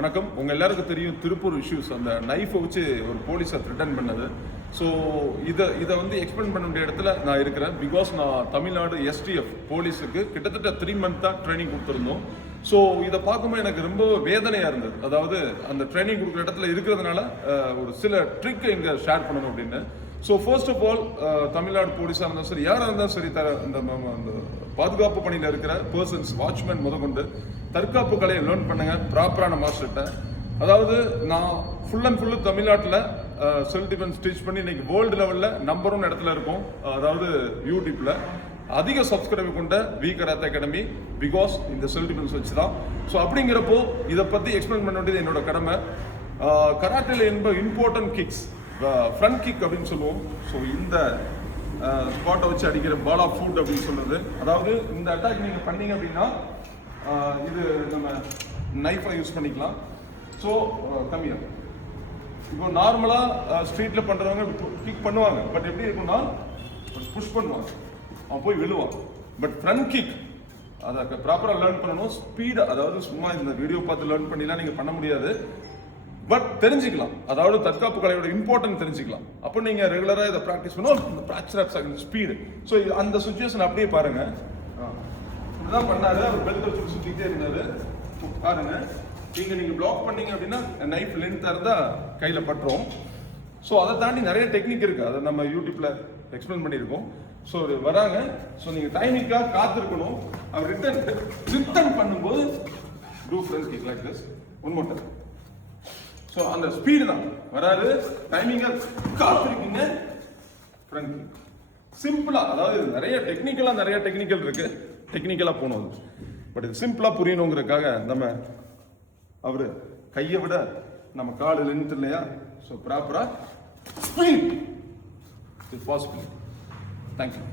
வணக்கம். உங்கள் எல்லாருக்கும் தெரியும் திருப்பூர் இஷ்யூஸ், அந்த நைஃபை வச்சு ஒரு போலீஸை த்ரெட்டன் பண்ணது. ஸோ இதை வந்து எக்ஸ்பிளைன் பண்ண வேண்டிய இடத்துல நான் இருக்கிறேன். பிகாஸ் நான் தமிழ்நாடு எஸ்டிஎஃப் போலீஸுக்கு கிட்டத்தட்ட 3 month தான் ட்ரைனிங் கொடுத்துருந்தோம். ஸோ இதை பார்க்கும்போது எனக்கு ரொம்ப வேதனையாக இருந்தது. அதாவது அந்த ட்ரைனிங் கொடுக்குற இடத்துல இருக்கிறதுனால ஒரு சில ட்ரிக் இங்கே ஷேர் பண்ணணும் அப்படின்னு. So first of all Tamil Nadu போலீஸாக இருந்தாலும் சரி, யாராக இருந்தாலும் சரி, அந்த பாதுகாப்பு பணியில் இருக்கிற பர்சன்ஸ், வாட்ச்மேன் முதற்கொண்டு தற்காப்பு கலையை லேர்ன் பண்ணுங்க ப்ராப்பரான மாஸ்டர்கிட்ட. அதாவது நான் ஃபுல் அண்ட் ஃபுல்லு தமிழ்நாட்டில் செல்ஃப் டிஃபென்ஸ் டீச் பண்ணி இன்னைக்கு வேர்ல்டு லெவலில் நம்பர் 1 இடத்துல இருக்கும். அதாவது யூடியூப்பில் அதிக சப்ஸ்கிரைபர் கொண்ட வி கராத்தே அகாடமி, பிகாஸ் இந்த செல்ஃப் டிஃபென்ஸ் வச்சு தான். ஸோ அப்படிங்கிறப்போ இதை பற்றி எக்ஸ்பிளைன் பண்ண வேண்டியது என்னோட கடமை. கராட்டேல இம்பார்ட்டன்ட் கிக்ஸ், ஃப்ரண்ட் கிக் அப்படின்னு சொல்லுவோம். ஸோ இந்த ஸ்பாட்டை வச்சு அடிக்கிற பால் ஆஃப் ஃபுட் அப்படின்னு சொல்றது. அதாவது இந்த அட்டாக் நீங்கள் பண்ணீங்க அப்படின்னா இது நம்ம நைஃபை யூஸ் பண்ணிக்கலாம். ஸோ கம்மியாக இப்போ நார்மலாக ஸ்ட்ரீட்டில் பண்ணுறவங்க கிக் பண்ணுவாங்க. பட் எப்படி இருக்குன்னா புஷ் பண்ணுவாங்க, அவன் போய் விழுவான். பட் ஃப்ரண்ட் கிக் அதை ப்ராப்பராக லேர்ன் பண்ணணும். ஸ்பீடு, அதாவது சும்மா இந்த வீடியோ பார்த்து லேர்ன் பண்ணிலாம் நீங்கள் பண்ண முடியாது. பட் தெரிஞ்சுக்கலாம், அதாவது தற்காப்பு கலையோட இம்பார்ட்டன்ட் தெரிஞ்சுக்கலாம். அப்போ நீங்கள் ரெகுலராக இதை ப்ராக்டிஸ் பண்ணணும். Practice speed. ஸோ அந்த சுச்சுவேஷன் அப்படியே பாருங்க. இதுதான் பண்ணாரு. அவர் பெல்ட் வச்சு சுற்றிக்கிட்டே இருந்தாரு. பாருங்க, நீங்கள் பிளாக் பண்ணீங்க அப்படின்னா நைஃப் லென்த்தாக இருந்தால் கையில் பட்டுரும். ஸோ அதை தாண்டி நிறைய டெக்னிக் இருக்குது, அதை நம்ம யூடியூப்ல எக்ஸ்பிளைன் பண்ணியிருக்கோம். ஸோ வராங்க. ஸோ நீங்கள் டைமிங்காக காத்திருக்கணும். அவர் ரிட்டர்ன் பண்ணும்போது do front kick like this, one more time. So அந்த ஸ்பீடு தான் வராது. டைமிங்காக காத்திருக்கீங்க, ஃப்ரண்ட் கிக் சிம்பிளா. அதாவது நிறைய டெக்னிக்கல் இருக்கு, டெக்னிக்கலா போகணும். பட் இது சிம்பிளா புரியணுங்கிறதுக்காக நம்ம அவரு கையை விட நம்ம கால் லென்த் இல்லையா, ஸோ ப்ராப்பரா ஸ்பீட் இஸ் பாசிபிள். தேங்க்யூ.